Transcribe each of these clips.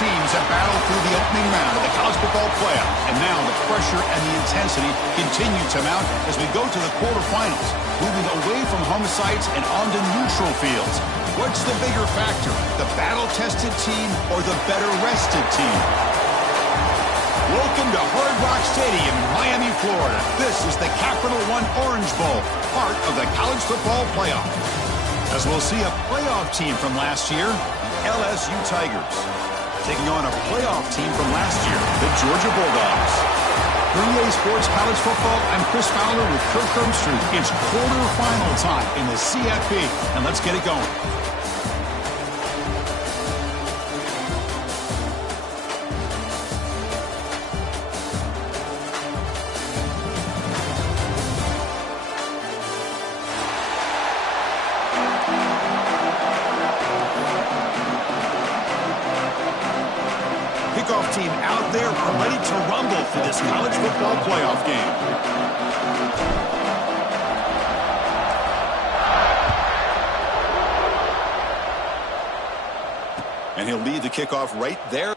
teams have battled through the opening round of the college football playoff, and now the pressure and the intensity continue to mount as we go to the quarterfinals, moving away from home sites and onto neutral fields. What's the bigger factor, the battle-tested team or the better-rested team? Welcome to Hard Rock Stadium in Miami, Florida. This is the Capital One Orange Bowl, part of the college football playoff. As we'll see a playoff team from last year, the LSU Tigers, taking on a playoff team from last year, the Georgia Bulldogs. For EA Sports College Football, I'm Chris Fowler with Kirk Herbstreit. It's quarterfinal time in the CFP, and let's get it going. Kickoff team out there ready to rumble for this college football playoff game. And he'll lead the kickoff right there.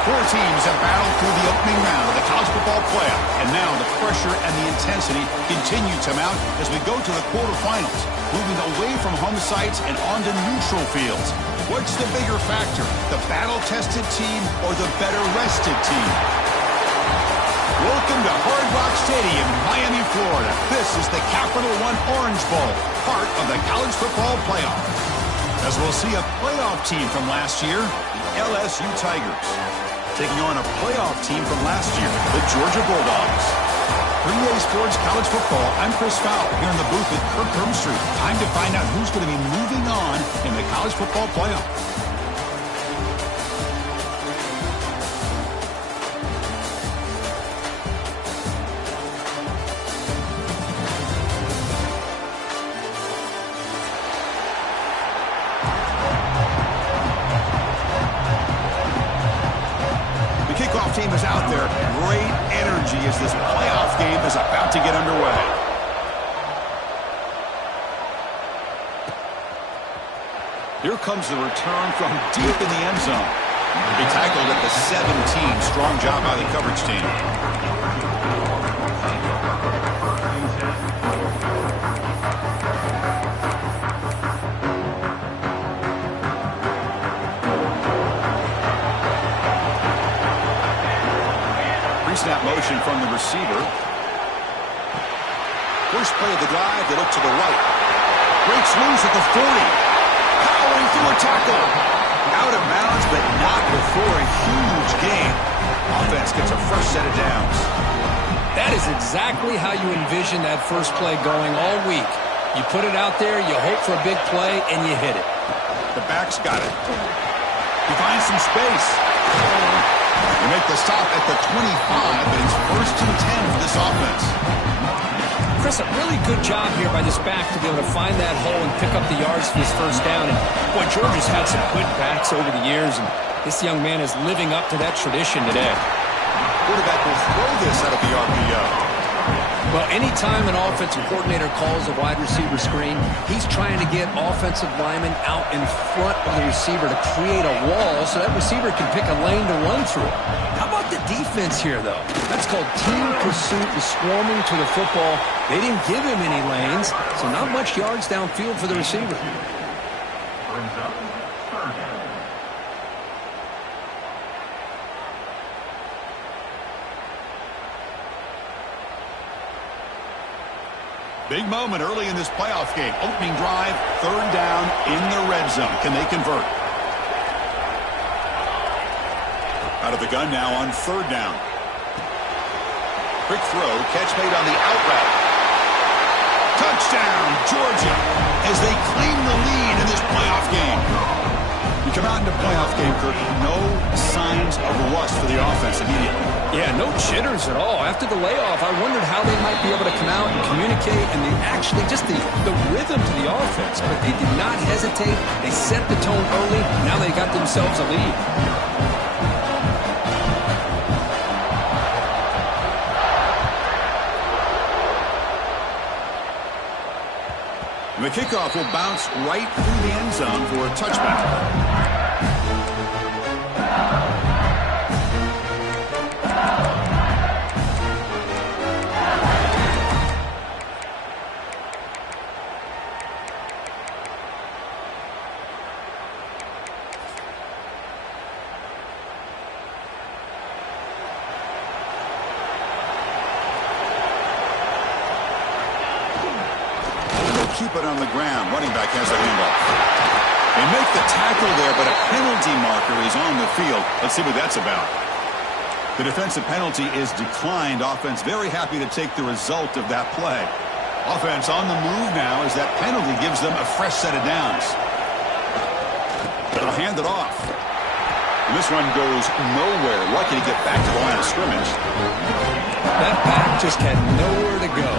Four teams have battled through the opening round of the college football playoff, and now the pressure and the intensity continue to mount as we go to the quarterfinals, moving away from home sites and onto neutral fields. What's the bigger factor, the battle-tested team or the better-rested team? Welcome to Hard Rock Stadium in Miami, Florida. This is the Capital One Orange Bowl, part of the college football playoff. As we'll see a playoff team from last year, the LSU Tigers, taking on a playoff team from last year, the Georgia Bulldogs. For EA Sports College Football, I'm Chris Fowler here in the booth with Kirk Herbstreit. Time to find out who's going to be moving on in the college football playoff. Kickoff team is out there. Great energy as this playoff game is about to get underway. Here comes the return from deep in the end zone. He tackled at the 17. Strong job by the coverage team. Snap motion from the receiver. First play of the drive, they look to the right. Breaks loose at the 40. Powering through a tackle. Out of bounds, but not before a huge gain. Offense gets a fresh set of downs. That is exactly how you envision that first play going all week. You put it out there, you hope for a big play, and you hit it. The back's got it. He finds some space. They make the stop at the 25, but it's 1st and 10 for this offense. Chris, a really good job here by this back to be able to find that hole and pick up the yards for his first down. And boy, Georgia's had some good backs over the years, and this young man is living up to that tradition today. Quarterback will throw this out of the RPO. Well, anytime an offensive coordinator calls a wide receiver screen, he's trying to get offensive linemen out in front of the receiver to create a wall so that receiver can pick a lane to run through. How about the defense here, though? That's called team pursuit and swarming to the football. They didn't give him any lanes, so not much yards downfield for the receiver. Big moment early in this playoff game. Opening drive, third down in the red zone. Can they convert? Out of the gun now on third down. Quick throw, catch made on the out route. Touchdown, Georgia, as they claim the lead in this playoff game. You come out into playoff game, Kirk, no signs of rust for the offense immediately. Yeah, no jitters at all. After the layoff, I wondered how they might be able to come out and communicate, and they actually just the rhythm to the offense. But they did not hesitate. They set the tone early. Now they got themselves a lead. The kickoff will bounce right through the end zone for a touchback. Keep it on the ground. Running back has the handoff. They make the tackle there, but a penalty marker is on the field. Let's see what that's about. The defensive penalty is declined. Offense very happy to take the result of that play. Offense on the move now as that penalty gives them a fresh set of downs. They'll hand it off. And this run goes nowhere. Lucky to get back to the line of scrimmage. That back just had nowhere to go.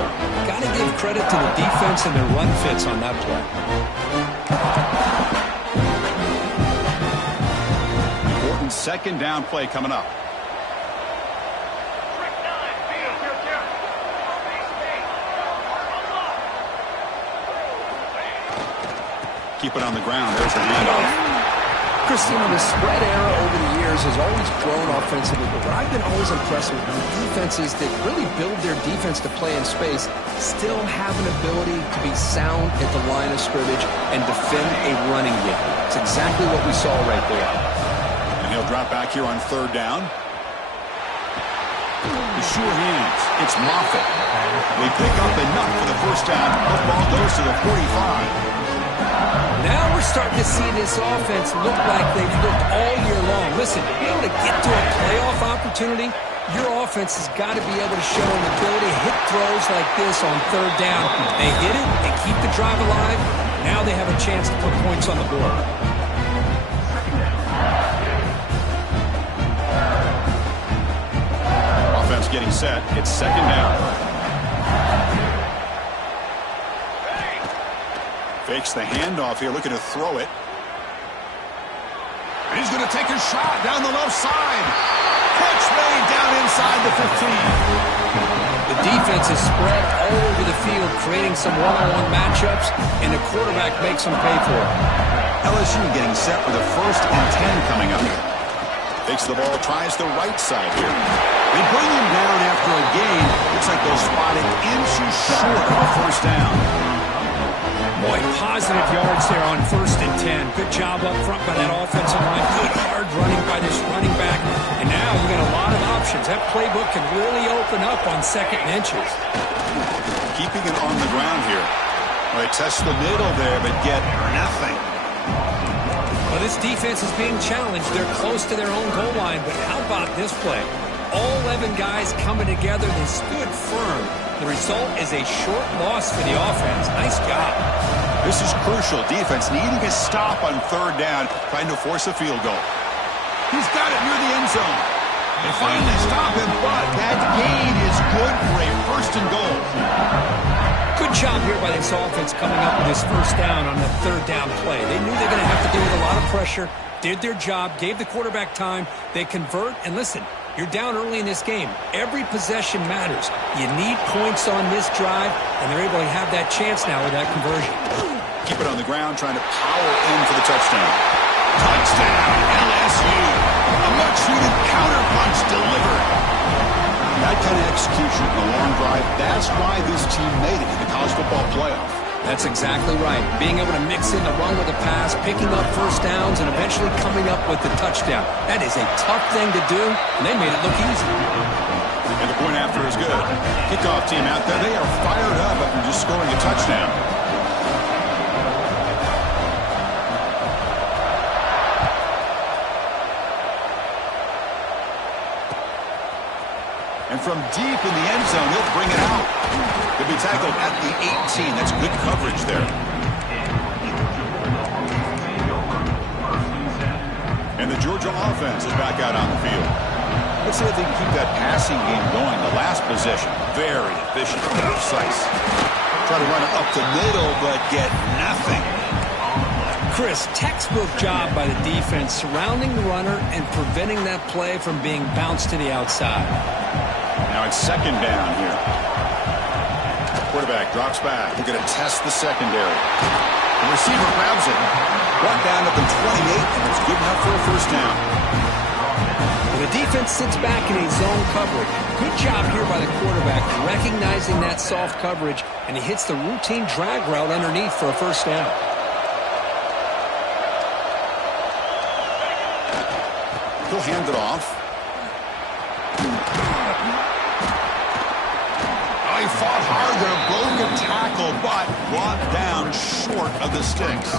Got to give credit to the defense and their run fits on that play. Important second down play coming up. Keep it on the ground. There's the handoff. Christina, the spread era over the years has always grown offensively, but what I've been always impressed with defenses that really build their defense to play in space still have an ability to be sound at the line of scrimmage and defend a running game. It's exactly what we saw right there. And he'll drop back here on third down. The sure hands. It's Moffitt. They pick up enough for the first down. The ball goes to the 45. Now we're starting to see this offense look like they've looked all year long. Listen, to be able to get to a playoff opportunity, your offense has got to be able to show an ability to hit throws like this on third down. They hit it, they keep the drive alive. Now they have a chance to put points on the board. Offense getting set. It's second down. Fakes the handoff here, looking to throw it. And he's going to take a shot down the left side. Catch made down inside the 15. The defense is spread all over the field, creating some one-on-one matchups, and the quarterback makes them pay for it. LSU getting set for the 1st and 10 coming up. Takes the ball, tries the right side here. They bring him down after a gain. Looks like they'll spot it inches short of a first down. Boy, positive yards there on 1st and 10. Good job up front by that offensive line. Good hard running by this running back. And now you got a lot of options. That playbook can really open up on 2nd and inches. Keeping it on the ground here. Well, they test the middle there, but get nothing. Well, this defense is being challenged. They're close to their own goal line, but how about this play? All 11 guys coming together. They stood firm. The result is a short loss for the offense. Nice job. This is crucial. Defense needing a stop on third down, trying to force a field goal. He's got it near the end zone. They finally stop him, but that gain is good for a 1st and goal. Good job here by this offense coming up with this first down on the third down play. They knew they were going to have to deal with a lot of pressure, did their job, gave the quarterback time. They convert, and listen, you're down early in this game. Every possession matters. You need points on this drive, and they're able to have that chance now with that conversion. Keep it on the ground, trying to power in for the touchdown. Touchdown, LSU. A much-needed counterpunch delivered. That kind of execution in a long drive, that's why this team made it in the college football playoff. That's exactly right. Being able to mix in the run with the pass, picking up first downs, and eventually coming up with the touchdown. That is a tough thing to do, and they made it look easy. And the point after is good. Kickoff team out there, they are fired up after just scoring a touchdown. And from deep in the end zone, he'll bring it out. He'll be tackled at the 18. That's good coverage there. And the Georgia offense is back out on the field. Let's see if they can keep that passing game going. The last possession, very efficient and precise. Try to run it up the middle, but get nothing. Chris, textbook job by the defense surrounding the runner and preventing that play from being bounced to the outside. Now it's second down here. Quarterback drops back. They're going to test the secondary. The receiver grabs it. Brought down at the 28, and it's good enough for a first down. The defense sits back in a zone coverage. Good job here by the quarterback recognizing that soft coverage, and he hits the routine drag route underneath for a first down. He'll hand it off. He fought hard there, broke a tackle, but brought down short of the sticks.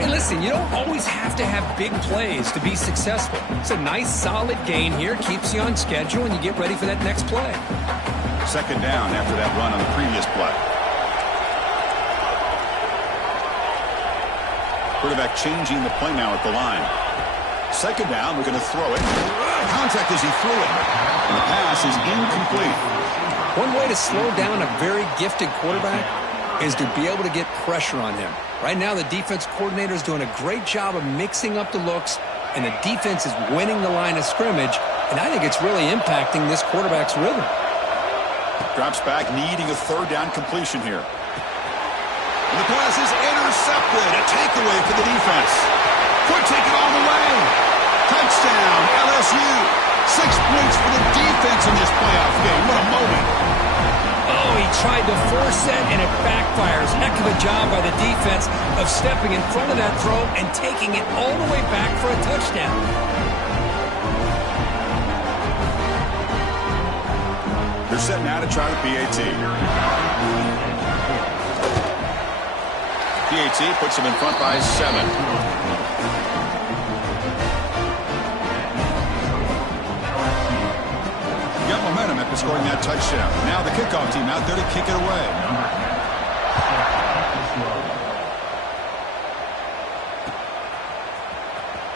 Hey, listen, you don't always have to have big plays to be successful. It's a nice, solid gain here, keeps you on schedule, and you get ready for that next play. Second down after that run on the previous play. Quarterback changing the play now at the line. Second down, we're going to throw it. Contact as he threw it. And the pass is incomplete. One way to slow down a very gifted quarterback is to be able to get pressure on him. Right now, the defense coordinator is doing a great job of mixing up the looks, and the defense is winning the line of scrimmage, and I think it's really impacting this quarterback's rhythm. Drops back, needing a third down completion here. And the pass is intercepted. A takeaway for the defense. Could take it all the way. Touchdown, LSU. 6 points for the defense in this playoff game. What a moment. Oh, he tried to force it, and it backfires. Heck of a job by the defense of stepping in front of that throw and taking it all the way back for a touchdown. They're set now to try the PAT. PAT puts them in front by 7. Momentum after scoring that touchdown. Now the kickoff team out there to kick it away.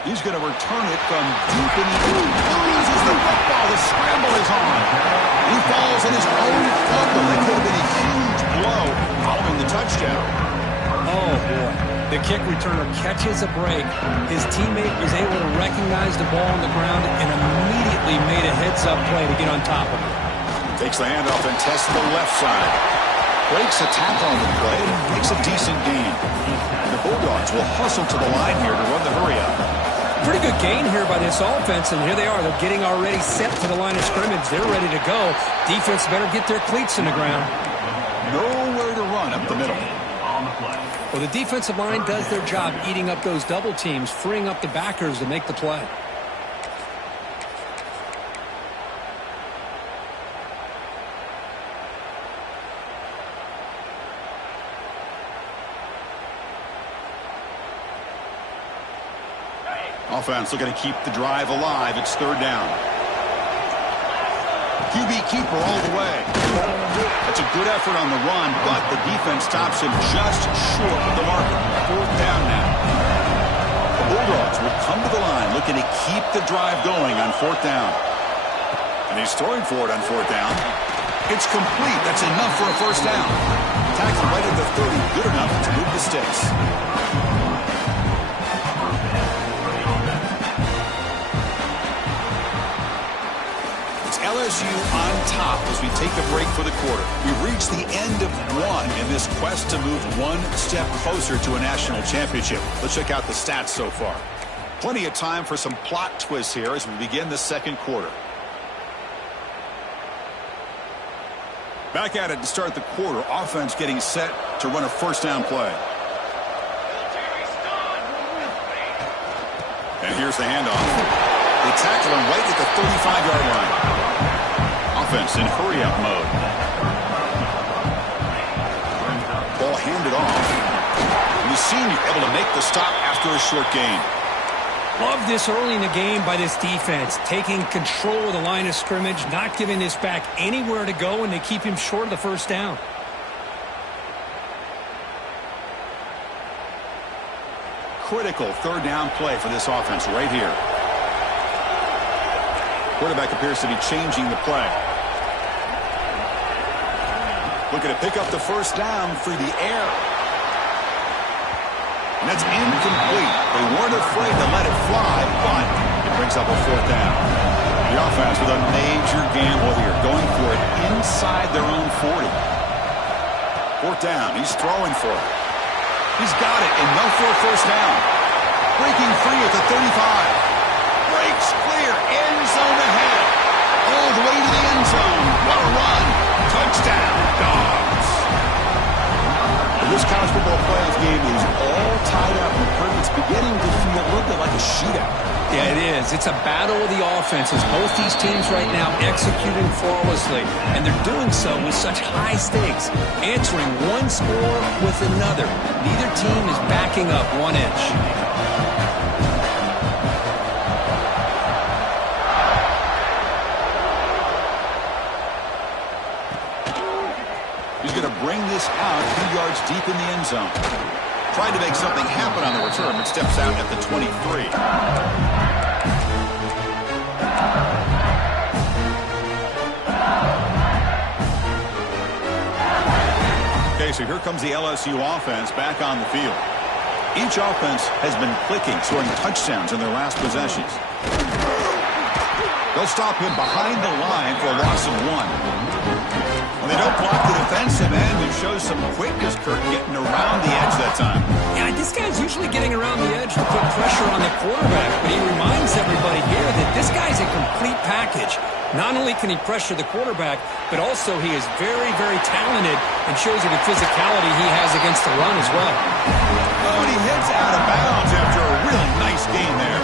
He's going to return it from deep in the blue. Loses the football. The scramble is on. He falls in his own fumble. That could have been a huge blow following the touchdown. Oh, boy. The kick returner catches a break. His teammate was able to recognize the ball on the ground and immediately made a heads-up play to get on top of it. Takes the handoff and tests the left side. Breaks a tackle on the play and makes a decent gain. And the Bulldogs will hustle to the line here to run the hurry-up. Pretty good gain here by this offense, and here they are. They're getting already set for the line of scrimmage. They're ready to go. Defense better get their cleats in the ground. Nowhere to run up the middle. Well, the defensive line does their job eating up those double teams, freeing up the backers to make the play. Offense looking to keep the drive alive. It's third down. QB keeper all the way. That's a good effort on the run, but the defense stops him just short of the marker. Fourth down now. The Bulldogs will come to the line looking to keep the drive going on fourth down. And he's throwing for it on fourth down. It's complete. That's enough for a first down. Tackle right at the 30. Good enough to move the sticks. LSU on top as we take a break for the quarter. We've reached the end of one in this quest to move one step closer to a national championship. Let's check out the stats so far. Plenty of time for some plot twists here as we begin the second quarter. Back at it to start the quarter. Offense getting set to run a first down play. And here's the handoff. They tackle him right at the 35-yard line. offense in hurry-up mode. Ball handed off. And the senior able to make the stop after a short gain. Love this early in the game by this defense, taking control of the line of scrimmage, not giving this back anywhere to go, and they keep him short of the first down. Critical third down play for this offense right here. Quarterback appears to be changing the play. Looking to pick up the first down through the air. And that's incomplete. They weren't afraid to let it fly, but it brings up a fourth down. The offense with a major gamble here, going for it inside their own 40. Fourth down, he's throwing for it. He's got it, and no for a first down. Breaking free at the 35. Breaks clear, end zone ahead. All the way to the end zone. What a run. Touchdown, Dogs. This college football playoff game is all tied up, and it's beginning to feel a little bit like a shootout. Yeah, it is. It's a battle of the offenses. Both these teams right now executing flawlessly, and they're doing so with such high stakes, answering one score with another. Neither team is backing up 1 inch. He's going to bring this out 2 yards deep in the end zone. Trying to make something happen on the return, but steps out at the 23. Okay, so here comes the LSU offense back on the field. Each offense has been clicking, scoring touchdowns in their last possessions. They'll stop him behind the line for a loss of 1. When they don't block the defensive end, it shows some quickness, Kirk, getting around the edge that time. Yeah, this guy's usually getting around the edge to put pressure on the quarterback, but he reminds everybody here that this guy's a complete package. Not only can he pressure the quarterback, but also he is very, very talented and shows you the physicality he has against the run as well. Oh, and he hits out of bounds after a really nice gain there.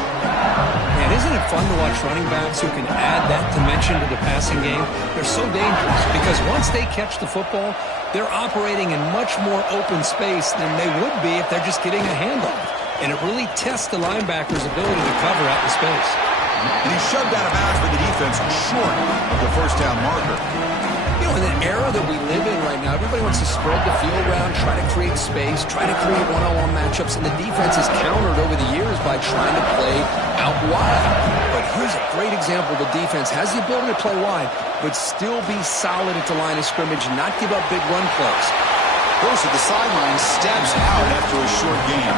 Man, isn't it fun to watch running backs who can add that dimension to the passing game? They're so dangerous because once they catch the football, they're operating in much more open space than they would be if they're just getting a handoff. And it really tests the linebacker's ability to cover out the space. And he's shoved out of bounds for the defense short of the first down marker. You know, in the era that we live in right now, everybody wants to spread the field around, try to create space, try to create one-on-one matchups, and the defense has countered over the years by trying to play out wide. But here's a great example. The defense has the ability to play wide, but still be solid at the line of scrimmage and not give up big run plays. Goes to the sideline, steps out after a short gain.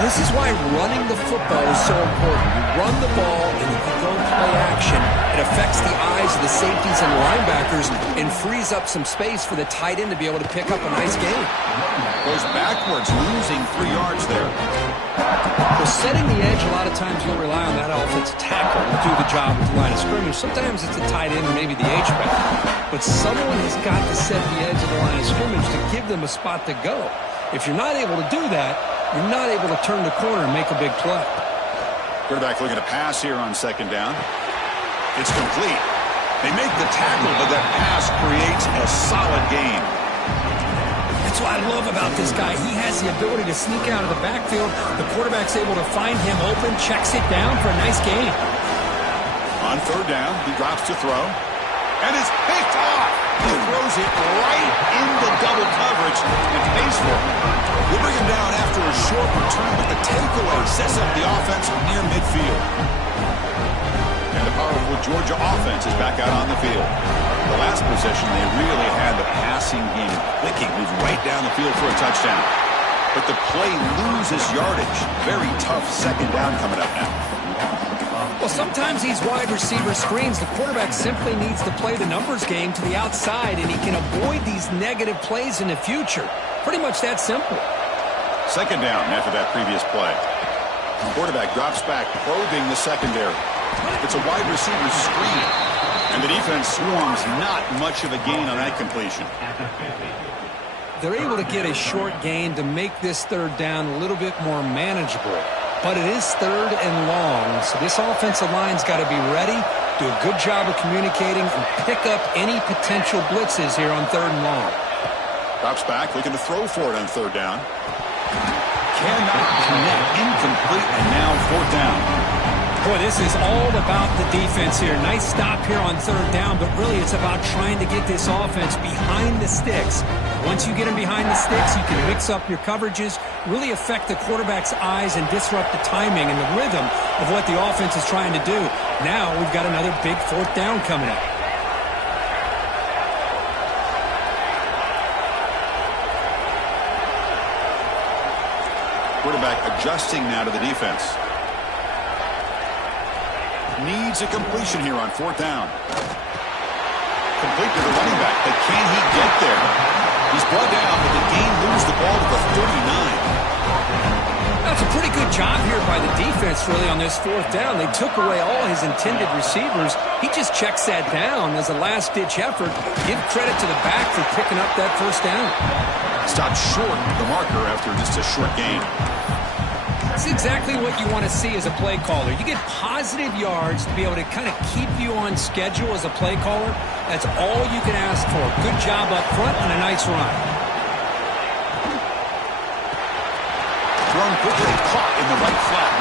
This is why running the football is so important. You run the ball, and if you don't play action, it affects the eyes of the safeties and linebackers and frees up some space for the tight end to be able to pick up a nice gain. Goes backwards, losing 3 yards there. Well, setting the edge, a lot of times you'll rely on that offensive tackle to do the job at the line of scrimmage. Sometimes it's the tight end or maybe the H-back. But someone has got to set the edge of the line of scrimmage to give them a spot to go. If you're not able to do that, you're not able to turn the corner and make a big play. Quarterback looking to pass here on second down. It's complete. They make the tackle, but that pass creates a solid gain. That's what I love about this guy. He has the ability to sneak out of the backfield. The quarterback's able to find him open, checks it down for a nice gain. On third down, he drops to throw. And it's picked off. He throws it right into double coverage and pays for it. They bring him down after a short return, but the takeaway sets up the offense near midfield. And the powerful Georgia offense is back out on the field. The last possession, they really had the passing game clicking, moved right down the field for a touchdown. But the play loses yardage. Very tough second down coming up now. Well, sometimes these wide receiver screens, the quarterback simply needs to play the numbers game to the outside, and he can avoid these negative plays in the future. Pretty much that simple. Second down after that previous play. The quarterback drops back, probing the secondary. It's a wide receiver screen, and the defense swarms not much of a gain on that completion. They're able to get a short gain to make this third down a little bit more manageable. But it is third and long, so this offensive line's got to be ready do a good job of communicating and pick up any potential blitzes here on 3rd and long. Drops back, looking to throw for it on 3rd down. Cannot connect, incomplete, and now 4th down. Boy, this is all about the defense here. Nice stop here on 3rd down, but really it's about trying to get this offense behind the sticks. Once you get them behind the sticks, you can mix up your coverages, really affect the quarterback's eyes and disrupt the timing and the rhythm of what the offense is trying to do. Now we've got another big 4th down coming up. Quarterback adjusting now to the defense. Needs a completion here on 4th down. Complete to the running back, but can he get there? He's brought down, but the game moves the ball to the 39. That's a pretty good job here by the defense, really, on this 4th down. They took away all his intended receivers. He just checks that down as a last-ditch effort. Give credit to the back for picking up that 1st down. Stopped short of the marker after just a short gain. That's exactly what you want to see as a play caller. You get positive yards to be able to kind of keep you on schedule as a play caller. That's all you can ask for. Good job up front and a nice run. Thrown quickly, caught in the right flat.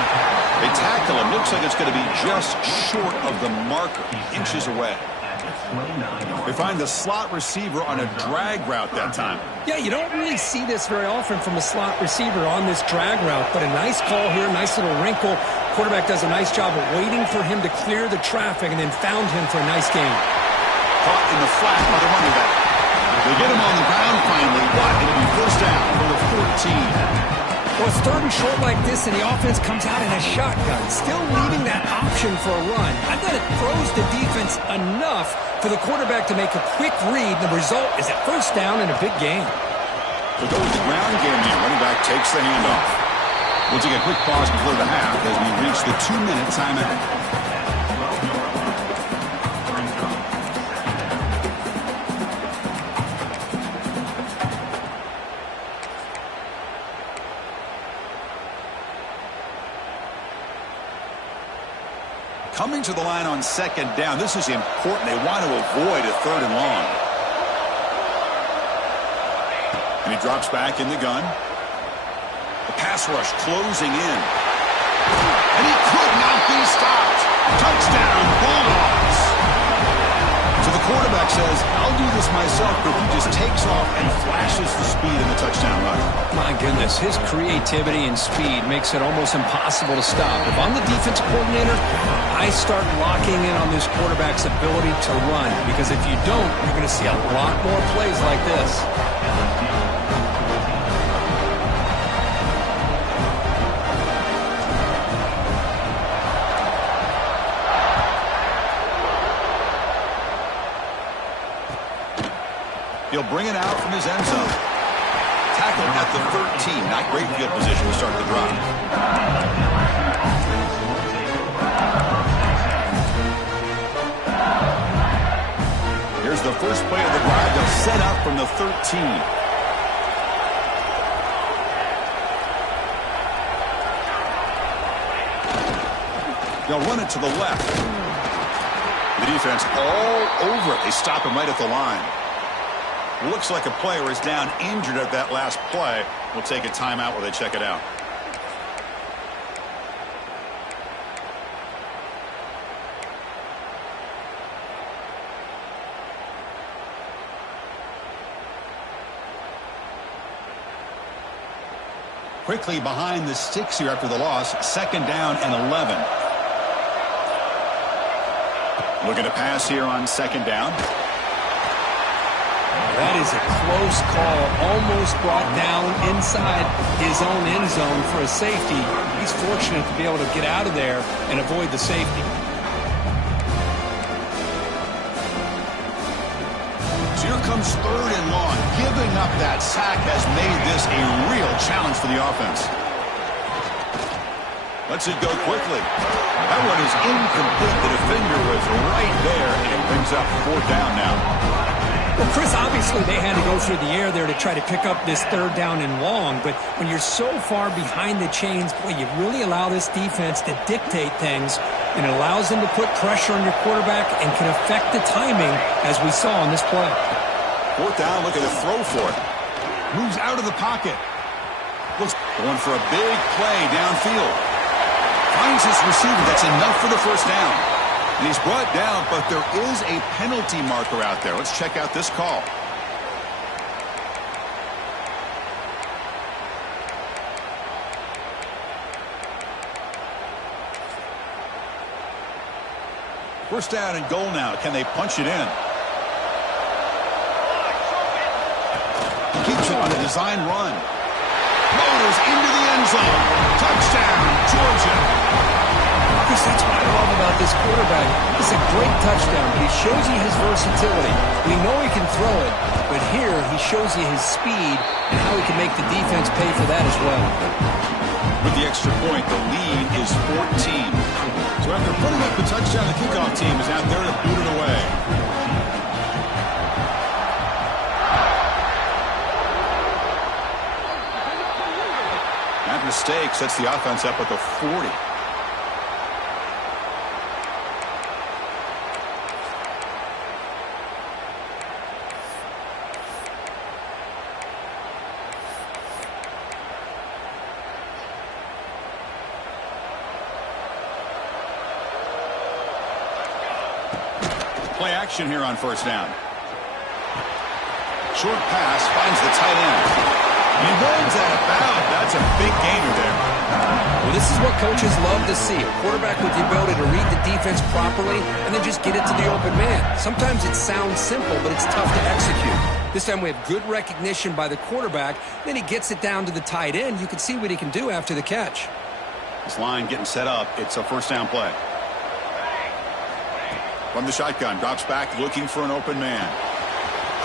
They tackle him. Looks like it's going to be just short of the marker, inches away. They find the slot receiver on a drag route that time. Yeah, you don't really see this very often from a slot receiver on this drag route, but a nice call here, nice little wrinkle. Quarterback does a nice job of waiting for him to clear the traffic and then found him for a nice gain. Caught in the flat by the running back. They get him on the ground finally, but it'll be 1st down from the 14. Well, it's 3rd and short like this, and the offense comes out in a shotgun, still leaving that option for a run. I thought it throws the defense enough for the quarterback to make a quick read. The result is a 1st down and a big gain. We'll go with the ground game here. Running back takes the handoff. We'll take a quick pause before the half as we reach the 2-minute timeout. Coming to the line on 2nd down. This is important. They want to avoid a 3rd and long. And he drops back in the gun. The pass rush closing in. And he could not be stopped. Touchdown, Bulldogs. So the quarterback says, I'll do this myself, but he just takes off and flashes the speed in the touchdown run. My goodness, his creativity and speed makes it almost impossible to stop. If I'm the defensive coordinator, I start locking in on this quarterback's ability to run, because if you don't, you're going to see a lot more plays like this. He'll bring it out from his end zone. Tackled at the 13. Not great field position to start the drive. Here's the first play of the drive. They'll set up from the 13. They'll run it to the left. The defense all over it. They stop him right at the line. Looks like a player is down injured at that last play. We'll take a timeout while they check it out. Quickly behind the sticks here after the loss. 2nd down and 11. Looking to pass here on 2nd down. That is a close call, almost brought down inside his own end zone for a safety. He's fortunate to be able to get out of there and avoid the safety. So here comes 3rd and long. Giving up that sack has made this a real challenge for the offense. Lets it go quickly. That one is incomplete. The defender was right there, and it brings up 4th down now. Well, Chris, obviously they had to go through the air there to try to pick up this 3rd down and long, but when you're so far behind the chains, boy, you really allow this defense to dictate things and it allows them to put pressure on your quarterback and can affect the timing, as we saw in this play. Fourth down, looking to throw for it. Moves out of the pocket. Looks going for a big play downfield. Finds his receiver. That's enough for the first down. And he's brought down, but there is a penalty marker out there. Let's check out this call. First down and goal now. Can they punch it in? Keeps it on a design run. Motors into the end zone. Touchdown, Georgia. Because that's what I love about this quarterback. It's a great touchdown, but he shows you his versatility. We know he can throw it, but here he shows you his speed and how he can make the defense pay for that as well. With the extra point, the lead is 14. So after putting up the touchdown, the kickoff team is out there to boot it away. That mistake sets the offense up at the 40. Play action here on first down. Short pass finds the tight end. He runs out of bounds. That's a big gainer there. Well, this is what coaches love to see. A quarterback with the ability to read the defense properly and then just get it to the open man. Sometimes it sounds simple, but it's tough to execute. This time we have good recognition by the quarterback. Then he gets it down to the tight end. You can see what he can do after the catch. This line getting set up. It's a first down play. From the shotgun, drops back, looking for an open man.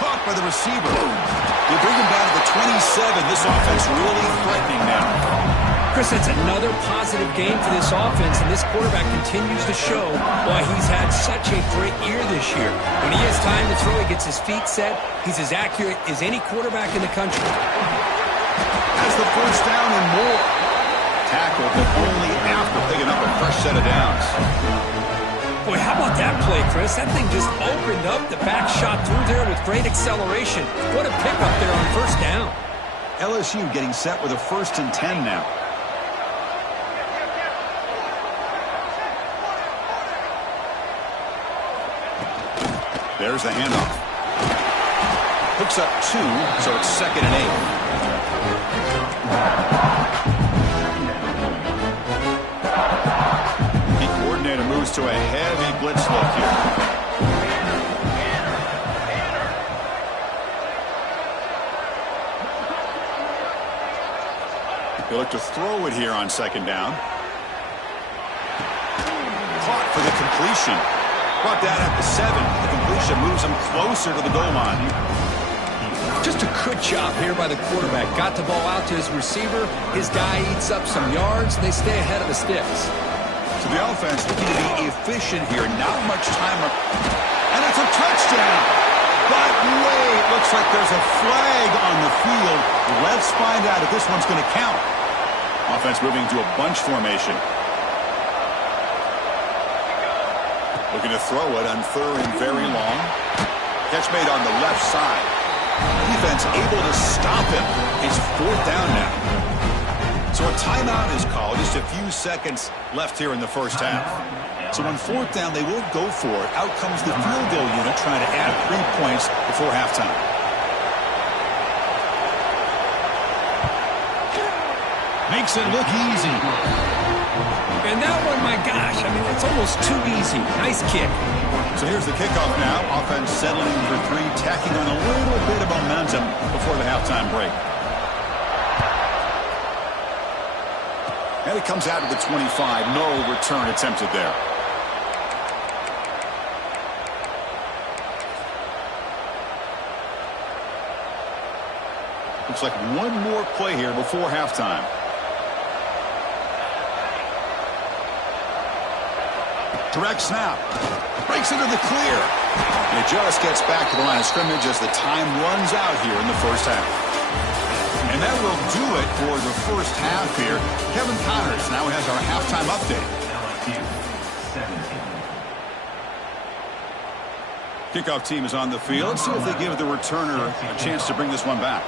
Caught by the receiver. They bring him down to the 27. This offense really threatening now. Chris, that's another positive game for this offense, and this quarterback continues to show why he's had such a great year this year. When he has time to throw, he gets his feet set. He's as accurate as any quarterback in the country. Has the first down and more. Tackled, but only after picking up a fresh set of downs. Boy, how about that play, Chris? That thing just opened up. The back shot through there with great acceleration. What a pickup there on first down. LSU getting set with a 1st and 10 now. There's the handoff. Hooks up 2, so it's 2nd and 8. The coordinator moves to a heavy blitz look here. They look to throw it here on 2nd down. Caught for the completion. Brought down at the 7. The completion moves him closer to the goal line. Just a good job here by the quarterback. Got the ball out to his receiver. His guy eats up some yards. They stay ahead of the sticks. So the offense looking to be efficient here. Not much time. And it's a touchdown. But wait, looks like there's a flag on the field. Let's find out if this one's going to count. Offense moving to a bunch formation. Looking to throw it on 3rd and very long. Catch made on the left side. Defense able to stop him. It's 4th down now. So a timeout is called. Just a few seconds left here in the first half. So on 4th down, they won't go for it. Out comes the field goal unit trying to add 3 points before halftime. Makes it look easy. And that one, my gosh, I mean, it's almost too easy. Nice kick. So here's the kickoff now. Offense settling for 3, tacking on a little bit of momentum before the halftime break. And it comes out to the 25. No return attempted there. Looks like one more play here before halftime. Direct snap. Breaks into the clear. And it just gets back to the line of scrimmage as the time runs out here in the first half. And that will do it for the first half here. Kevin Connors now has our halftime update. Kickoff team is on the field. See if they give the returner a chance to bring this one back.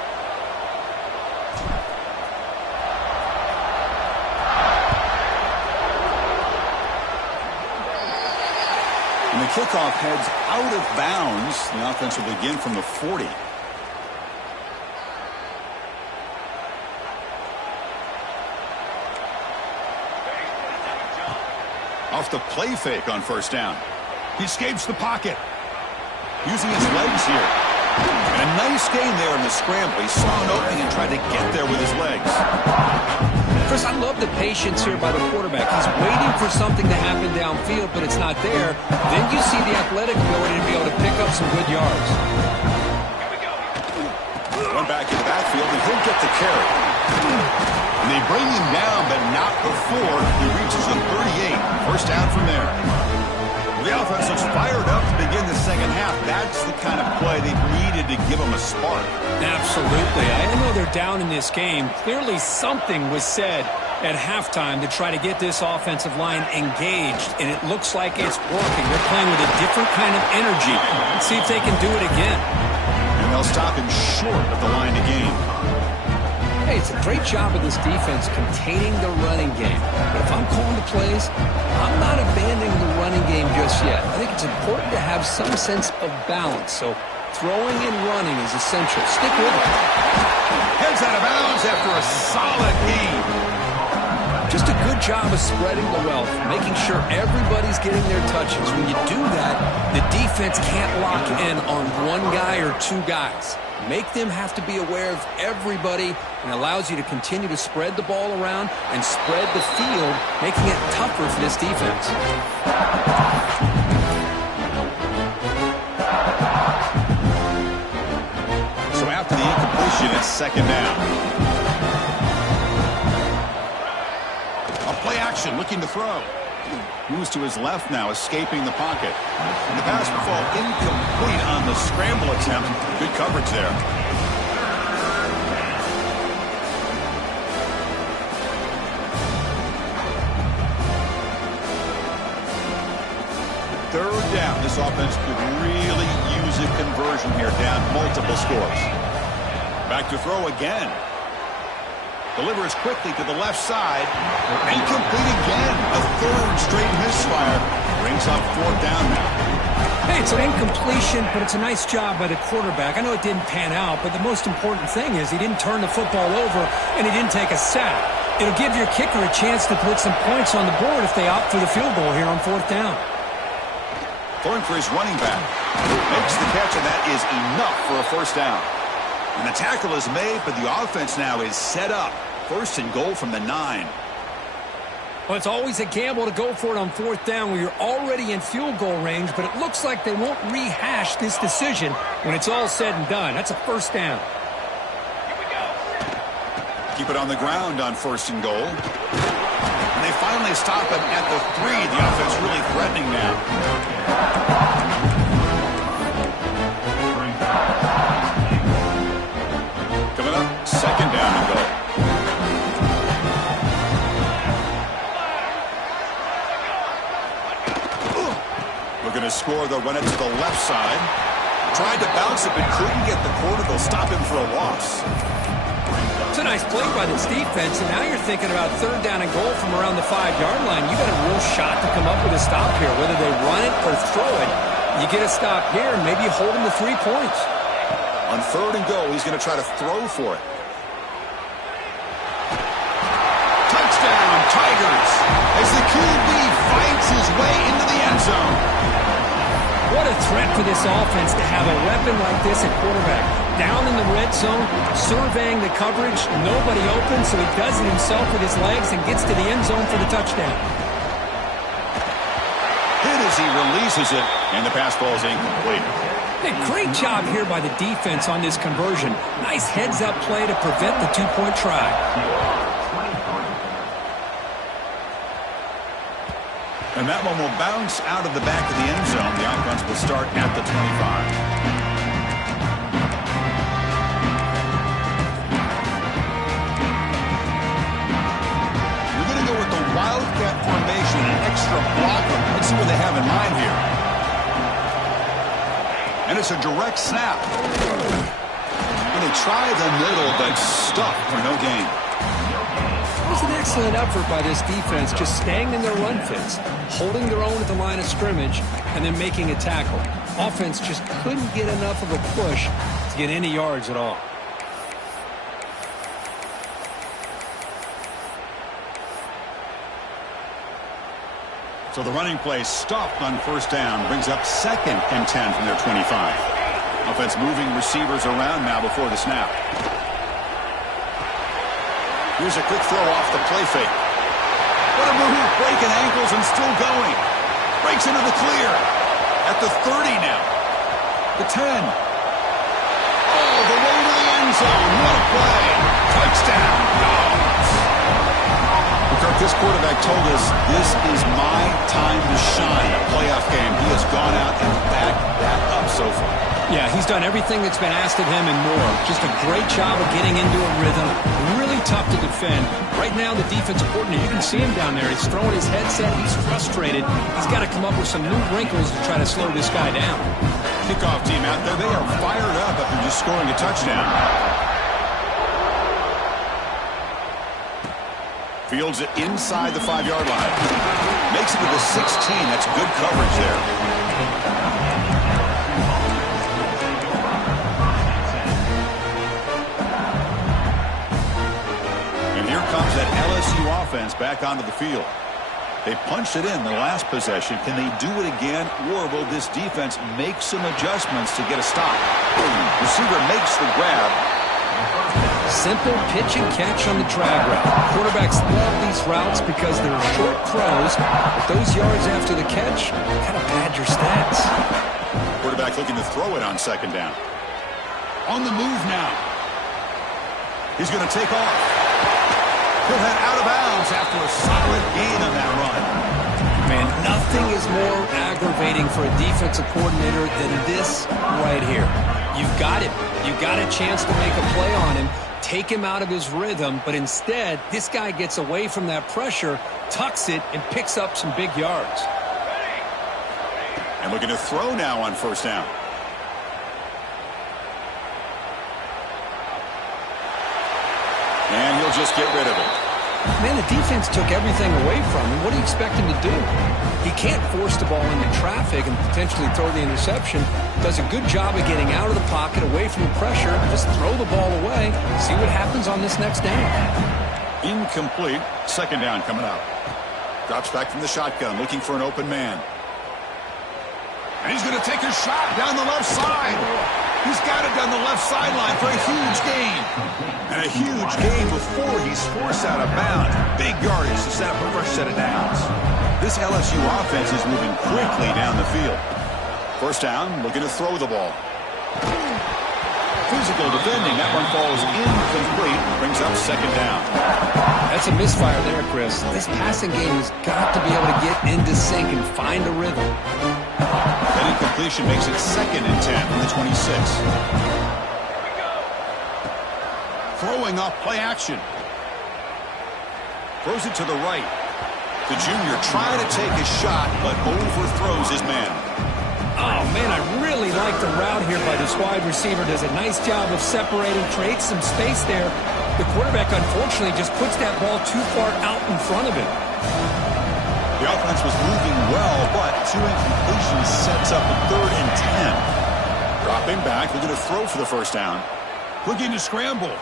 And the kickoff heads out of bounds. The offense will begin from the 40. Off the play fake on first down. He escapes the pocket. Using his legs here. And a nice gain there in the scramble. He saw an opening and tried to get there with his legs. Chris, I love the patience here by the quarterback. He's waiting for something to happen downfield, but it's not there. Then you see the athletic ability to be able to pick up some good yards. Run back in the backfield, and he'll get the carry. And they bring him down, but not before he reaches the 38. First down from there. The offense looks fired up to begin the second half. That's the kind of play they needed to give them a spark. Absolutely. I know they're down in this game. Clearly something was said at halftime to try to get this offensive line engaged, and it looks like it's working. They're playing with a different kind of energy. Let's see if they can do it again. And they'll stop him short of the line to gain. Hey, it's a great job of this defense containing the running game. But if I'm calling the plays, I'm not abandoning the running game just yet. I think it's important to have some sense of balance. So throwing and running is essential. Stick with it. Heads out of bounds after a solid gain. Just a good job of spreading the wealth, making sure everybody's getting their touches. When you do that, the defense can't lock in on one guy or two guys. Make them have to be aware of everybody, and allows you to continue to spread the ball around and spread the field, making it tougher for this defense. So after the incompletion, it's second down. A play action, looking to throw. Moves to his left now, escaping the pocket. And the pass will fall incomplete on the scramble attempt. Good coverage there. Third down. This offense could really use a conversion here, down multiple scores. Back to throw again. Delivers quickly to the left side. Incomplete again. A third straight misfire. Brings up fourth down now. Hey, it's an incompletion, but it's a nice job by the quarterback. I know it didn't pan out, but the most important thing is he didn't turn the football over and he didn't take a sack. It'll give your kicker a chance to put some points on the board if they opt for the field goal here on fourth down. Throwing for his running back. Makes the catch, and that is enough for a first down. And the tackle is made, but the offense now is set up. First and goal from the 9. Well, it's always a gamble to go for it on fourth down where you're already in field goal range, but it looks like they won't rehash this decision when it's all said and done. That's a first down. Keep it on the ground on first and goal. And they finally stop him at the 3. The offense really threatening now. Coming up, second down and goal. Looking to score, they'll run it to the left side. Tried to bounce it, but couldn't get the corner. They'll stop him for a loss. It's a nice play by this defense, and now you're thinking about third down and goal from around the 5-yard line. You got a real shot to come up with a stop here, whether they run it or throw it. You get a stop here, and maybe you hold them to 3 points. On third and goal, he's going to try to throw for it. Touchdown, Tigers, as the QB fights his way into the end zone. What a threat for this offense to have a weapon like this at quarterback. Down in the red zone, surveying the coverage, nobody open, so he does it himself with his legs and gets to the end zone for the touchdown. Hit as he releases it, and the pass ball is incomplete. Hey, great job here by the defense on this conversion. Nice heads-up play to prevent the 2-point try. And that one will bounce out of the back of the end zone. The offense will start at the 25. Wildcat formation, an extra blocker. Let's see what they have in mind here. And it's a direct snap. And they try the middle, but stuck for no gain. It was an excellent effort by this defense, just staying in their run fits, holding their own at the line of scrimmage, and then making a tackle. Offense just couldn't get enough of a push to get any yards at all. So the running play stopped on first down, brings up 2nd and 10 from their 25. Offense moving receivers around now before the snap. Here's a quick throw off the play fake. What a move, breaking ankles and still going. Breaks into the clear. At the 30 now. The 10. Oh, the way to the end zone. What a play. Touchdown, Dogs. Kirk, this quarterback told us this is my time to shine. A playoff game. He has gone out and backed that up so far. Yeah, he's done everything that's been asked of him and more. Just a great job of getting into a rhythm. Really tough to defend. Right now, the defensive coordinator, you can see him down there. He's throwing his headset. He's frustrated. He's got to come up with some new wrinkles to try to slow this guy down. Kickoff team out there. They are fired up after just scoring a touchdown. Fields it inside the 5-yard line. Makes it to the 16. That's good coverage there. And here comes that LSU offense back onto the field. They punched it in the last possession. Can they do it again, or will this defense make some adjustments to get a stop? Receiver makes the grab. Simple pitch and catch on the drag route. Quarterbacks love these routes because they're short throws, but those yards after the catch kind of pad your stats. Quarterback looking to throw it on 2nd down. On the move now. He's going to take off. He'll head out of bounds after a solid gain on that run. Man, nothing is more aggravating for a defensive coordinator than this right here. You've got him. You've got a chance to make a play on him, take him out of his rhythm, but instead, this guy gets away from that pressure, tucks it, and picks up some big yards. And looking to throw now on first down. And he'll just get rid of it. Man, the defense took everything away from him. What do you expect him to do? He can't force the ball into traffic and potentially throw the interception. Does a good job of getting out of the pocket, away from the pressure, and just throw the ball away. See what happens on this next down. Incomplete. 2nd down coming up. Drops back from the shotgun, looking for an open man. And he's going to take a shot down the left side. He's got it down the left sideline for a huge gain. And a huge gain before he's forced out of bounds. Big yardage to set up a fresh set of downs. This LSU offense is moving quickly down the field. First down, looking to throw the ball. Physical defending. That one falls incomplete. Brings up 2nd down. That's a misfire there, Chris. This passing game has got to be able to get into sync and find a rhythm. That incompletion makes it 2nd and 10 from the 26. Throwing off play action. Throws it to the right. The junior trying to take a shot, but overthrows his man. Oh, man, I really like the route here by this wide receiver. Does a nice job of separating, creates some space there. The quarterback, unfortunately, just puts that ball too far out in front of him. The offense was moving well, but 2 incompletions sets up a 3rd and 10. Dropping back, looking to throw for the first down. Looking to scramble.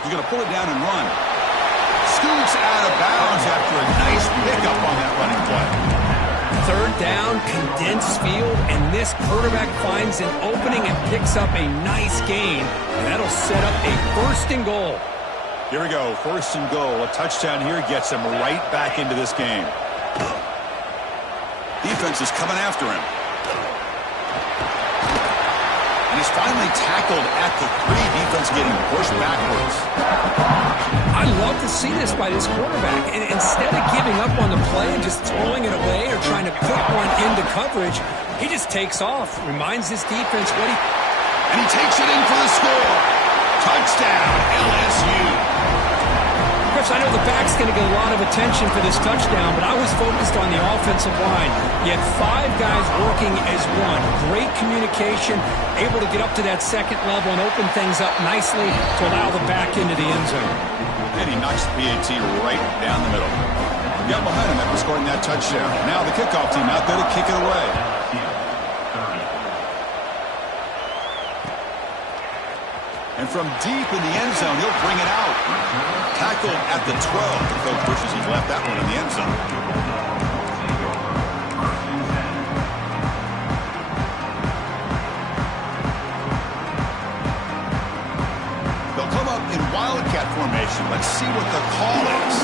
He's going to pull it down and run. Scoots out of bounds after a nice pickup on that running play. 3rd down, condensed field, and this quarterback finds an opening and picks up a nice gain, and that'll set up a 1st and goal. Here we go, 1st and goal. A touchdown here gets him right back into this game. Defense is coming after him. And he's finally tackled at the 3. Defense getting pushed backwards. I love to see this by this quarterback. And instead of giving up on the play and just throwing it away or trying to put one into coverage, he just takes off. Reminds his defense what he... And he takes it in for the score. Touchdown, LSU. Chris, I know the back's going to get a lot of attention for this touchdown, but I was focused on the offensive line. You had 5 guys working as one. Great communication, able to get up to that second level and open things up nicely to allow the back into the end zone. And he knocks the PAT right down the middle. Got behind him after scoring that touchdown. Now the kickoff team out there to kick it away. And from deep in the end zone, he'll bring it out. Tackled at the 12. The coach wishes he'd left that one in the end zone. They'll come up in Wildcat formation. Let's see what the call is.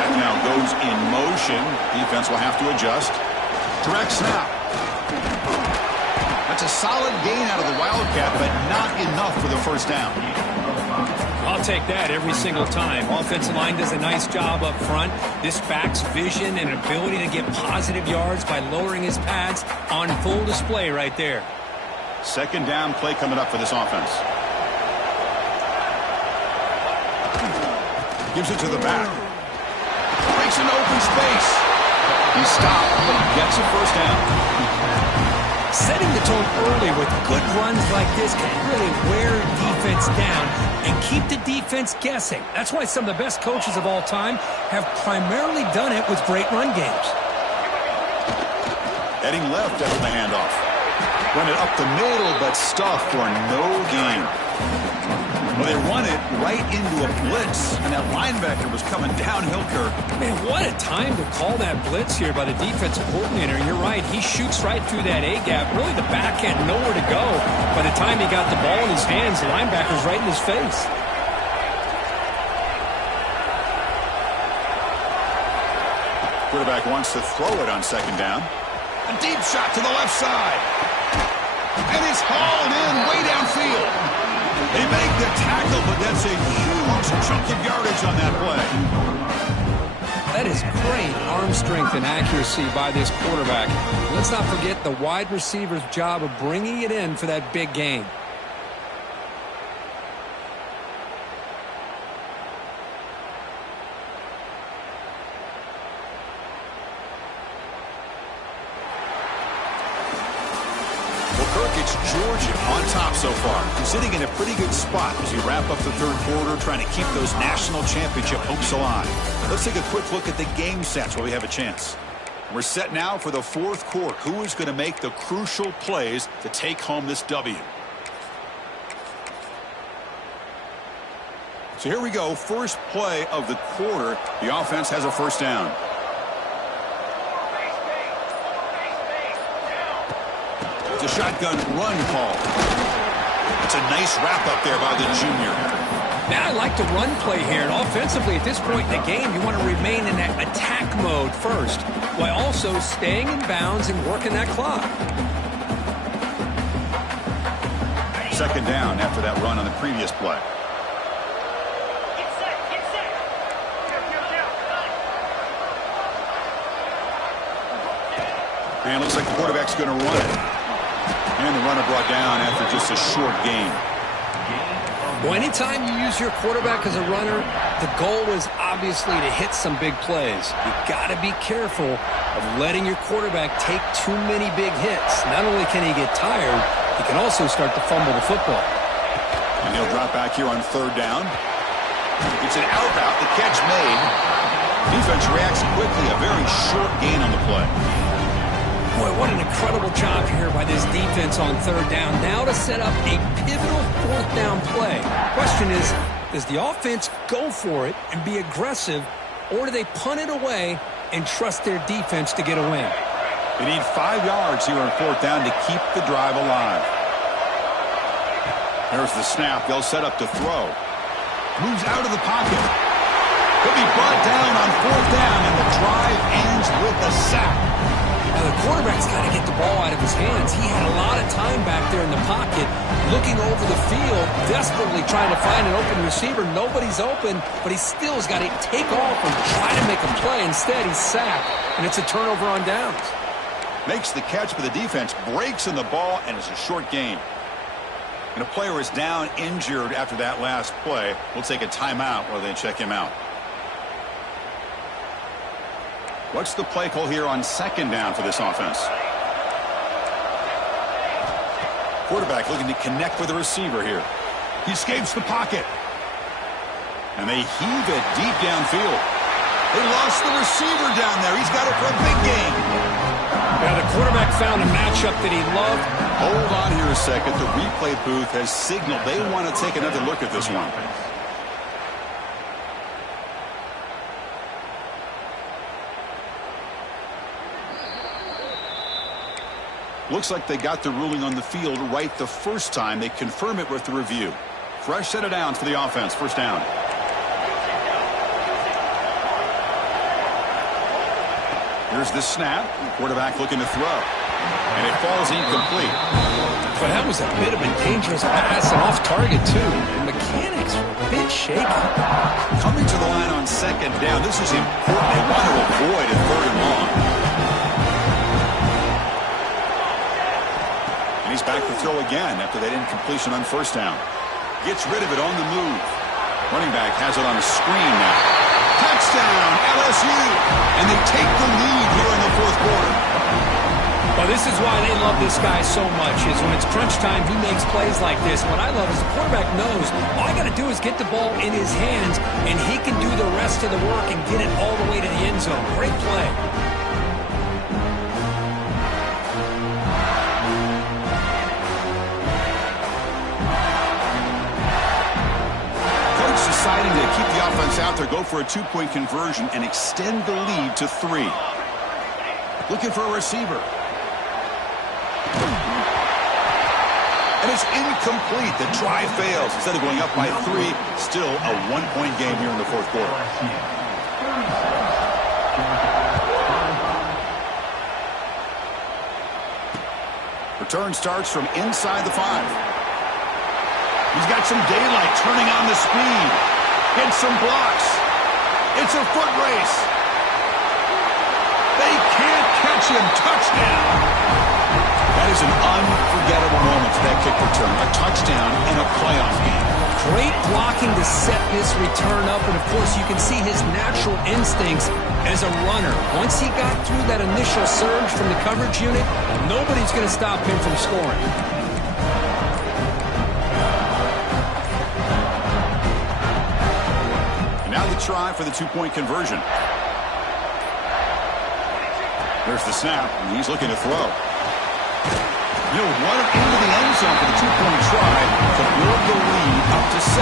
That now goes in motion. Defense will have to adjust. Direct snap. That's a solid gain out of the Wildcat, but not enough for the first down. I'll take that every single time. Offensive line does a nice job up front. This back's vision and ability to get positive yards by lowering his pads on full display right there. Second down play coming up for this offense. Gives it to the back. Breaks into open space. He stopped, but he gets a first down. Setting the tone early with good runs like this can really wear defense down and keep the defense guessing. That's why some of the best coaches of all time have primarily done it with great run games. Heading left after the handoff. Run it up the middle, but stuffed for no gain. Well, they run it right into a blitz, and that linebacker was coming downhill, Kirk. Man, what a time to call that blitz here by the defensive coordinator. You're right. He shoots right through that A-gap. Really, the back had nowhere to go. By the time he got the ball in his hands, the linebacker's right in his face. Quarterback wants to throw it on second down. A deep shot to the left side. And it's hauled in way downfield. They make the tackle, but that's a huge chunk of yardage on that play. That is great arm strength and accuracy by this quarterback. Let's not forget the wide receiver's job of bringing it in for that big gain. It's Georgia on top so far. Sitting in a pretty good spot as you wrap up the third quarter, trying to keep those national championship hopes alive. Let's take a quick look at the game sets while we have a chance. We're set now for the fourth quarter. Who is going to make the crucial plays to take home this W? So here we go. First play of the quarter. The offense has a first down. A shotgun run call. It's a nice wrap up there by the junior. Now I like the run play here. And offensively, at this point in the game, you want to remain in that attack mode first, while also staying in bounds and working that clock. Second down after that run on the previous play. And looks like the quarterback's going to run it. And the runner brought down after just a short gain. Well, anytime you use your quarterback as a runner, the goal is obviously to hit some big plays. You got to be careful of letting your quarterback take too many big hits. Not only can he get tired, he can also start to fumble the football. And he'll drop back here on third down. It's an out route. The catch made. Defense reacts quickly. A very short gain on the play. Boy, what an incredible job here by this defense on third down. Now to set up a pivotal fourth down play. Question is, does the offense go for it and be aggressive, or do they punt it away and trust their defense to get a win? They need 5 yards here on fourth down to keep the drive alive. There's the snap. They'll set up to throw. Moves out of the pocket. He'll be brought down on fourth down, and the drive ends with a sack. Now, the quarterback's got to get the ball out of his hands. He had a lot of time back there in the pocket, looking over the field, desperately trying to find an open receiver. Nobody's open, but he still has got to take off and try to make a play. Instead, he's sacked, and it's a turnover on downs. Makes the catch, but the defense breaks in the ball, and it's a short gain. And a player is down injured after that last play. We'll take a timeout while they check him out. What's the play call here on second down for this offense? Quarterback looking to connect with the receiver here. He escapes the pocket. And they heave it deep downfield. They lost the receiver down there. He's got it for a big game. Yeah, the quarterback found a matchup that he loved. Hold on here a second. The replay booth has signaled they want to take another look at this one. Looks like they got the ruling on the field right the first time. They confirm it with the review. Fresh set of downs for the offense. First down. Here's the snap. Quarterback looking to throw. And it falls incomplete. But that was a bit of a dangerous pass and off target, too. The mechanics were a bit shaky. Coming to the line on second down. This is important. They want to avoid a third and long. And he's back to throw again after that incompletion on first down. Gets rid of it on the move. Running back has it on the screen now. Touchdown, LSU. And they take the lead here in the fourth quarter. Well, this is why they love this guy so much, is when it's crunch time, he makes plays like this. What I love is the quarterback knows all I got to do is get the ball in his hands, and he can do the rest of the work and get it all the way to the end zone. Great play. Coach deciding to keep the offense out there, go for a two-point conversion, and extend the lead to 3. Looking for a receiver. And it's incomplete. The try fails. Instead of going up by 3, still a one-point game here in the fourth quarter. Return starts from inside the 5. He's got some daylight turning on the speed. Gets some blocks. It's a foot race. They can't catch him. Touchdown. That is an unforgettable moment for that kick return. A touchdown in a playoff game. Great blocking to set this return up, and of course you can see his natural instincts as a runner. Once he got through that initial surge from the coverage unit, nobody's going to stop him from scoring. And now the try for the two-point conversion. There's the snap, and he's looking to throw. He'll run it into the end zone for the two-point try to build the lead up to 7.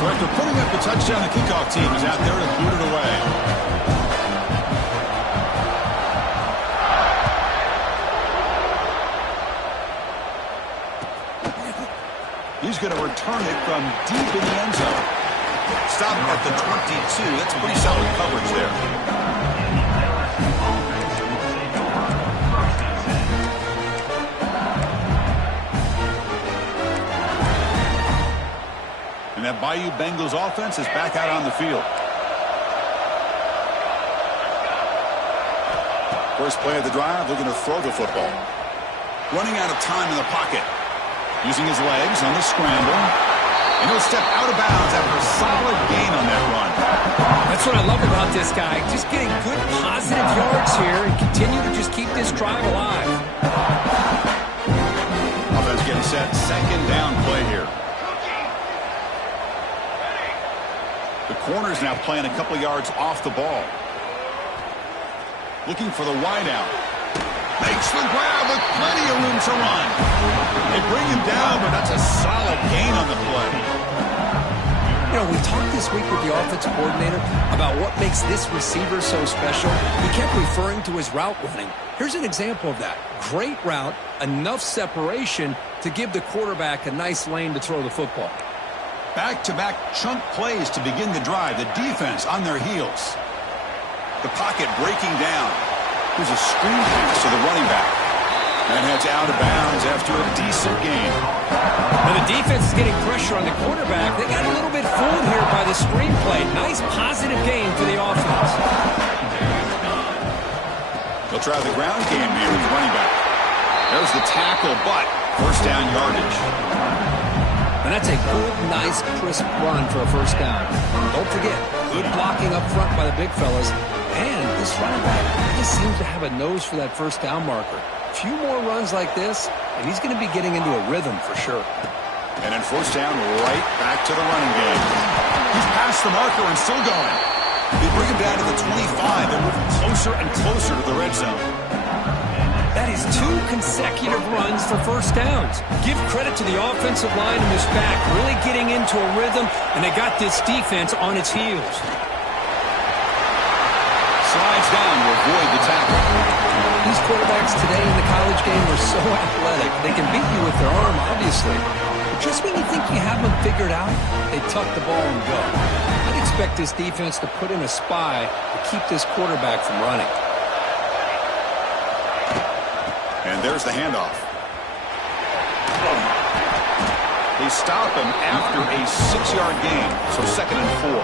So after putting up the touchdown, the kickoff team is out there to boot it away. He's going to return it from deep in the end zone. Stop at the 22. That's pretty solid coverage there. And that Bayou Bengals offense is back out on the field. First play of the drive, looking to throw the football. Running out of time in the pocket. Using his legs on the scramble. And he'll step out of bounds after a solid gain on that run. That's what I love about this guy. Just getting good positive yards here and continue to just keep this drive alive. Offense getting set. Second down play here. The corner's now playing a couple yards off the ball. Looking for the wideout. Makes the grab with plenty of room to run. They bring him down, but that's a solid gain on the play. You know, we talked this week with the offensive coordinator about what makes this receiver so special. He kept referring to his route running. Here's an example of that. Great route, enough separation to give the quarterback a nice lane to throw the football. Back-to-back chunk plays to begin the drive. The defense on their heels. The pocket breaking down. Here's a screen pass to the running back. And heads out of bounds after a decent gain. Now the defense is getting pressure on the quarterback. They got a little bit fooled here by the screen play. Nice positive gain for the offense. They'll try the ground game here with the running back. There's the tackle, but first down yardage. And that's a good, nice, crisp run for a first down. Don't forget, good blocking up front by the big fellas. And this running back just seems to have a nose for that first down marker. A few more runs like this, and he's going to be getting into a rhythm for sure. And then first down, right back to the running game. He's past the marker and still going. They bring him down to the 25. They're moving closer and closer to the red zone. That is 2 consecutive runs for first downs. Give credit to the offensive line and this back really getting into a rhythm, and they got this defense on its heels. Slides down to avoid the tackle. These quarterbacks today in the college game are so athletic. They can beat you with their arm, obviously. But just when you think you have them figured out, they tuck the ball and go. I'd expect this defense to put in a spy to keep this quarterback from running. And there's the handoff. They stop him after a 6-yard gain, so 2nd and 4.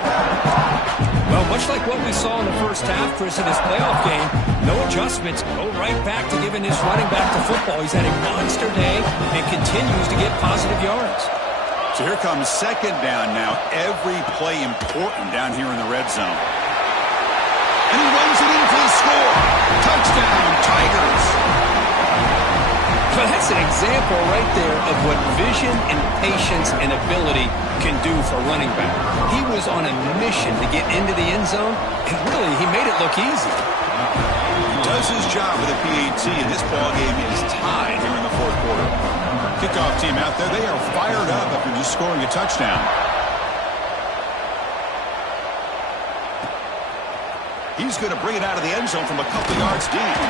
Well, much like what we saw in the first half, Chris, in this playoff game, no adjustments. Go right back to giving this running back the football. He's had a monster day and continues to get positive yards. So here comes 2nd down now. Every play important down here in the red zone. And he runs it in for the score. Touchdown, Tigers. Well, that's an example right there of what vision and patience and ability can do for a running back. He was on a mission to get into the end zone, and really, he made it look easy. He does his job with a PAT, and this ballgame is tied here in the 4th quarter. Kickoff team out there, they are fired up after just scoring a touchdown. He's going to bring it out of the end zone from a couple yards deep.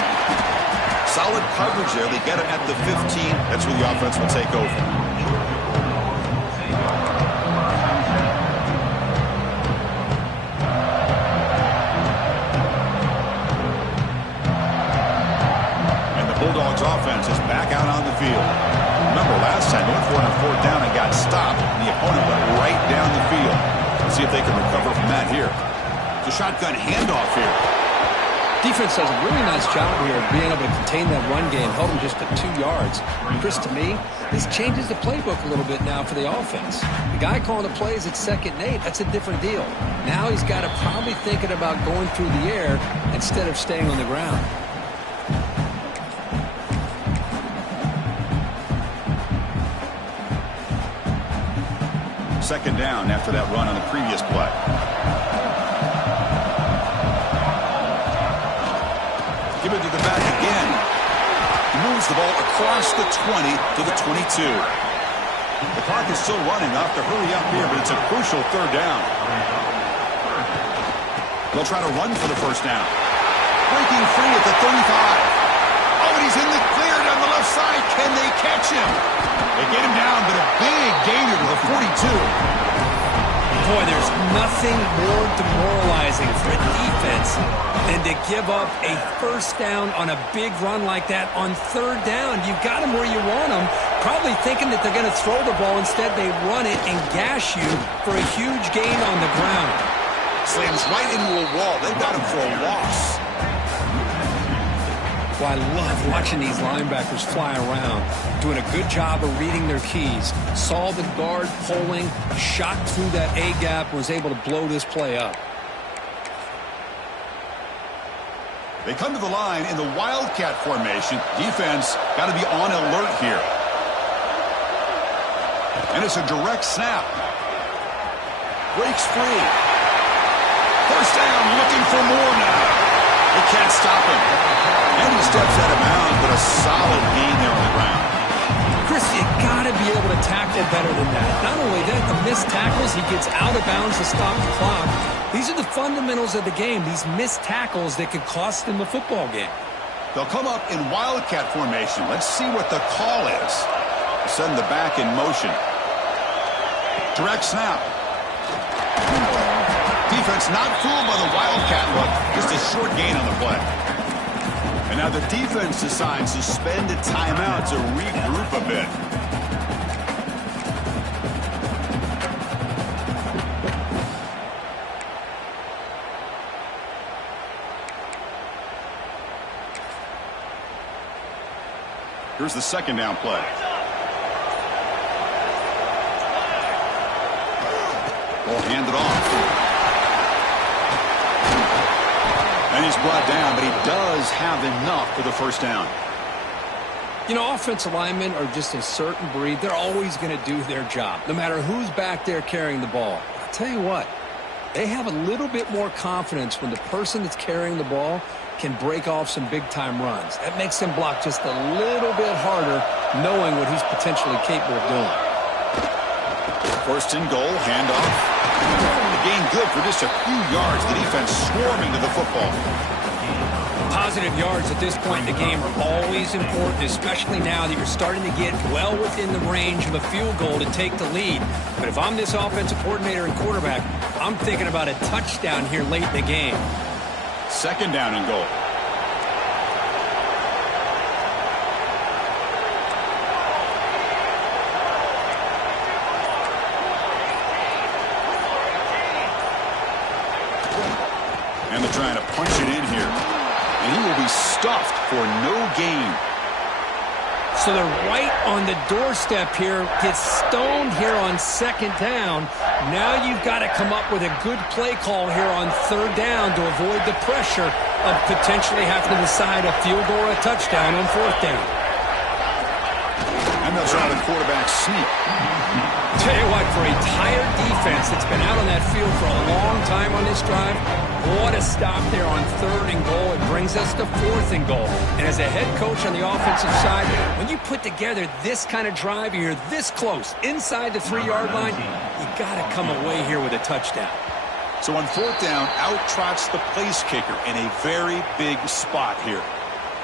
Solid coverage there. They get it at the 15. That's where the offense will take over. And the Bulldogs offense is back out on the field. Remember last time they went for it on 4th down and got stopped. The opponent went right down the field. Let's see if they can recover from that here. It's a shotgun handoff here. Defense does a really nice job here of being able to contain that run game, held him just at 2 yards. Chris, to me, this changes the playbook a little bit now for the offense. The guy calling the plays at 2nd and 8, that's a different deal. Now he's got to probably thinking about going through the air instead of staying on the ground. Second down after that run on the previous play. Give it to the back again. He moves the ball across the 20 to the 22. The clock is still running. Off to hurry up here, but it's a crucial 3rd down. They'll try to run for the first down. Breaking free at the 35. Oh, and he's in the clear down the left side. Can they catch him? They get him down, but a big gainer to the 42. Boy, there's nothing more demoralizing for a defense than to give up a first down on a big run like that on 3rd down. You've got them where you want them, probably thinking that they're going to throw the ball. Instead, they run it and gash you for a huge gain on the ground. Slams right into a wall. They've got him for a loss. Well, I love watching these linebackers fly around, doing a good job of reading their keys. Saw the guard pulling, shot through that A-gap, was able to blow this play up. They come to the line in the Wildcat formation. Defense got to be on alert here. And it's a direct snap. Breaks free. First down, looking for more now. They can't stop him. And he steps out of bounds, but a solid gain there on the ground. Chris, you got to be able to tackle better than that. Not only that, the missed tackles, he gets out of bounds to stop the clock. These are the fundamentals of the game, these missed tackles that could cost them a football game. They'll come up in Wildcat formation. Let's see what the call is. Send the back in motion. Direct snap. Defense not fooled by the Wildcat look. Just a short gain on the play. And now the defense decides to spend a timeout to regroup a bit. Here's the 2nd down play. Will hand it off. And he's brought down, but he does have enough for the first down. You know, offensive linemen are just a certain breed. They're always going to do their job, no matter who's back there carrying the ball. I'll tell you what, they have a little bit more confidence when the person that's carrying the ball can break off some big-time runs. That makes them block just a little bit harder, knowing what he's potentially capable of doing. First and goal, handoff. The gain good for just a few yards. The defense swarming to the football. Positive yards at this point in the game are always important, especially now that you're starting to get well within the range of a field goal to take the lead. But if I'm this offensive coordinator and quarterback, I'm thinking about a touchdown here late in the game. Second down and goal. And they're trying to punch it in here. And he will be stuffed for no gain. So they're right on the doorstep here. Gets stoned here on second down. Now you've got to come up with a good play call here on third down to avoid the pressure of potentially having to decide a field goal or a touchdown on fourth down. And they'll try the quarterback sneak. Tell you what, for a tired defense that's been out on that field for a long time on this drive, what a stop there on third and goal. It brings us to fourth and goal. And as a head coach on the offensive side, when you put together this kind of drive and you're this close inside the 3-yard line, you got to come away here with a touchdown. So on fourth down, out trots the place kicker in a very big spot here.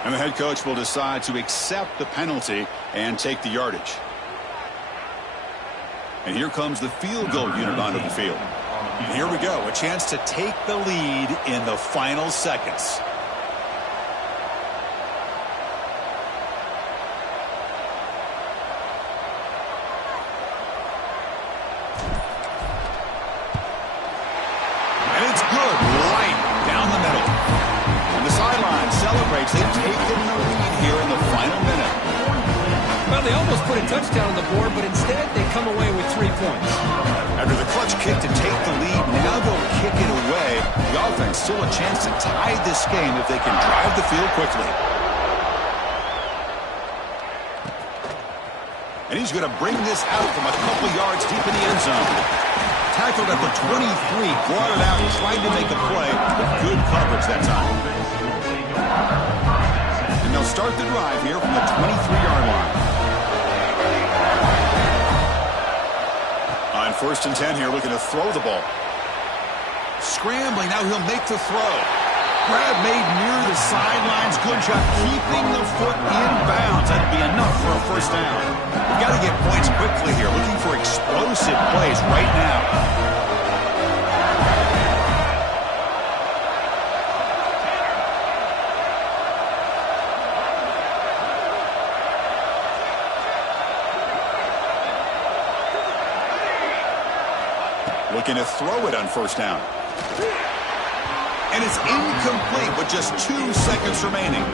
And the head coach will decide to accept the penalty and take the yardage. And here comes the field goal unit onto the field. And here we go, a chance to take the lead in the final seconds. And it's good, right down the middle. And the sideline celebrates. They've taken the lead here in the final minute. Well, they almost put a touchdown on the board, but instead they come away with 3 points. After the clutch kick to take the lead, now they'll kick it away. The offense still a chance to tie this game if they can drive the field quickly. And he's going to bring this out from a couple yards deep in the end zone. Tackled at the 23, brought it out, tried to make a play, but good coverage that time. And they'll start the drive here from the 23-yard line. On first and 10 here, looking to throw the ball. Scrambling, now he'll make the throw. Grab made near the sidelines. Good job keeping the foot in bounds. That'll be enough for a first down. We've got to get points quickly here. Looking for explosive plays right now. Looking to throw it on first down. And it's incomplete with just 2 seconds remaining.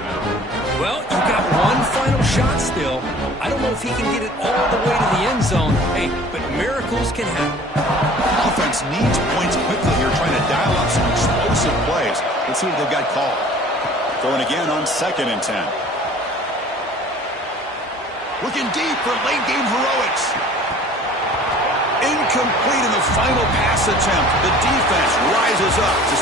Well, you've got one final shot still. I don't know if he can get it all the way to the end zone. Hey, but miracles can happen. Offense needs points quickly here, trying to dial up some explosive plays. Let's see what they've got called. Throwing again on second and 10. Looking deep for late game heroics. Incomplete in the final pass attempt. The defense rises up to